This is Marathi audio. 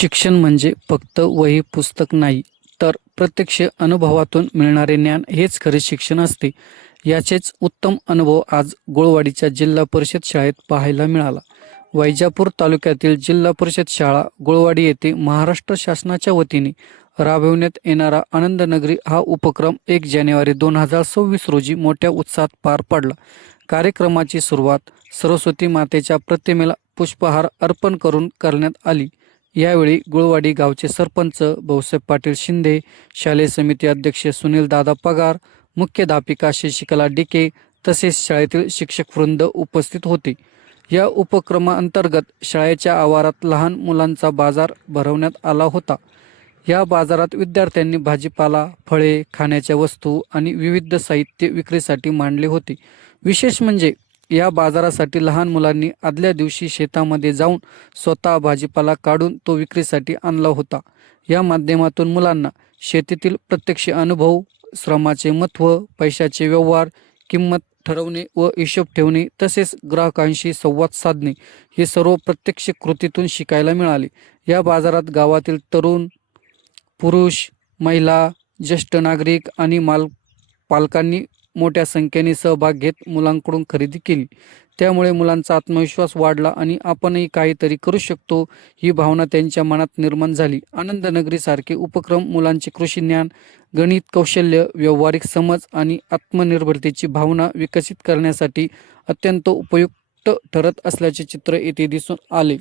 शिक्षण म्हणजे फक्त वही पुस्तक नाही तर प्रत्यक्ष अनुभवातून मिळणारे ज्ञान हेच खरे शिक्षण असते. याचेच उत्तम अनुभव आज गोळवाडीच्या जिल्हा परिषद शाळेत पाहायला मिळाला. वैजापूर तालुक्यातील जिल्हा परिषद शाळा गोळवाडी येथे महाराष्ट्र शासनाच्या वतीने राबविण्यात येणारा आनंद नगरी हा उपक्रम एक जानेवारी दोन हजार सव्वीस रोजी मोठ्या उत्साहात पार पडला. कार्यक्रमाची सुरुवात सरस्वती मातेच्या प्रतिमेला पुष्पहार अर्पण करून करण्यात आली. यावेळी गुळवाडी गावचे सरपंच भाऊसाहेब पाटील शिंदे शालेय समिती अध्यक्ष सुनील दादा पगार मुख्याध्यापिका शशिकला डिके तसेच शाळेतील शिक्षक वृंद उपस्थित होते. या उपक्रमाअंतर्गत शाळेच्या आवारात लहान मुलांचा बाजार भरवण्यात आला होता. या बाजारात विद्यार्थ्यांनी भाजीपाला फळे खाण्याच्या वस्तू आणि विविध साहित्य विक्रीसाठी मांडले होते. विशेष म्हणजे या बाजारासाठी लहान मुलांनी आदल्या दिवशी शेतामध्ये जाऊन स्वतः भाजीपाला काढून तो विक्रीसाठी आणला होता. या माध्यमातून मुलांना शेतीतील प्रत्यक्ष अनुभव श्रमाचे महत्त्व पैशाचे व्यवहार किंमत ठरवणे व हिशोब ठेवणे तसेच ग्राहकांशी संवाद साधणे हे सर्व प्रत्यक्ष कृतीतून शिकायला मिळाले. या बाजारात गावातील तरुण पुरुष महिला ज्येष्ठ नागरिक आणि माल पालकांनी मोठ्या संख्येने सहभाग घेत मुलांकडून खरेदी केली. त्यामुळे मुलांचा आत्मविश्वास वाढला आणि आपणही काहीतरी करू शकतो ही भावना त्यांच्या मनात निर्माण झाली. आनंदनगरीसारखे उपक्रम मुलांचे कृषी ज्ञान गणित कौशल्य व्यावहारिक समज आणि आत्मनिर्भरतेची भावना विकसित करण्यासाठी अत्यंत उपयुक्त ठरत असल्याचे चित्र येथे दिसून आले.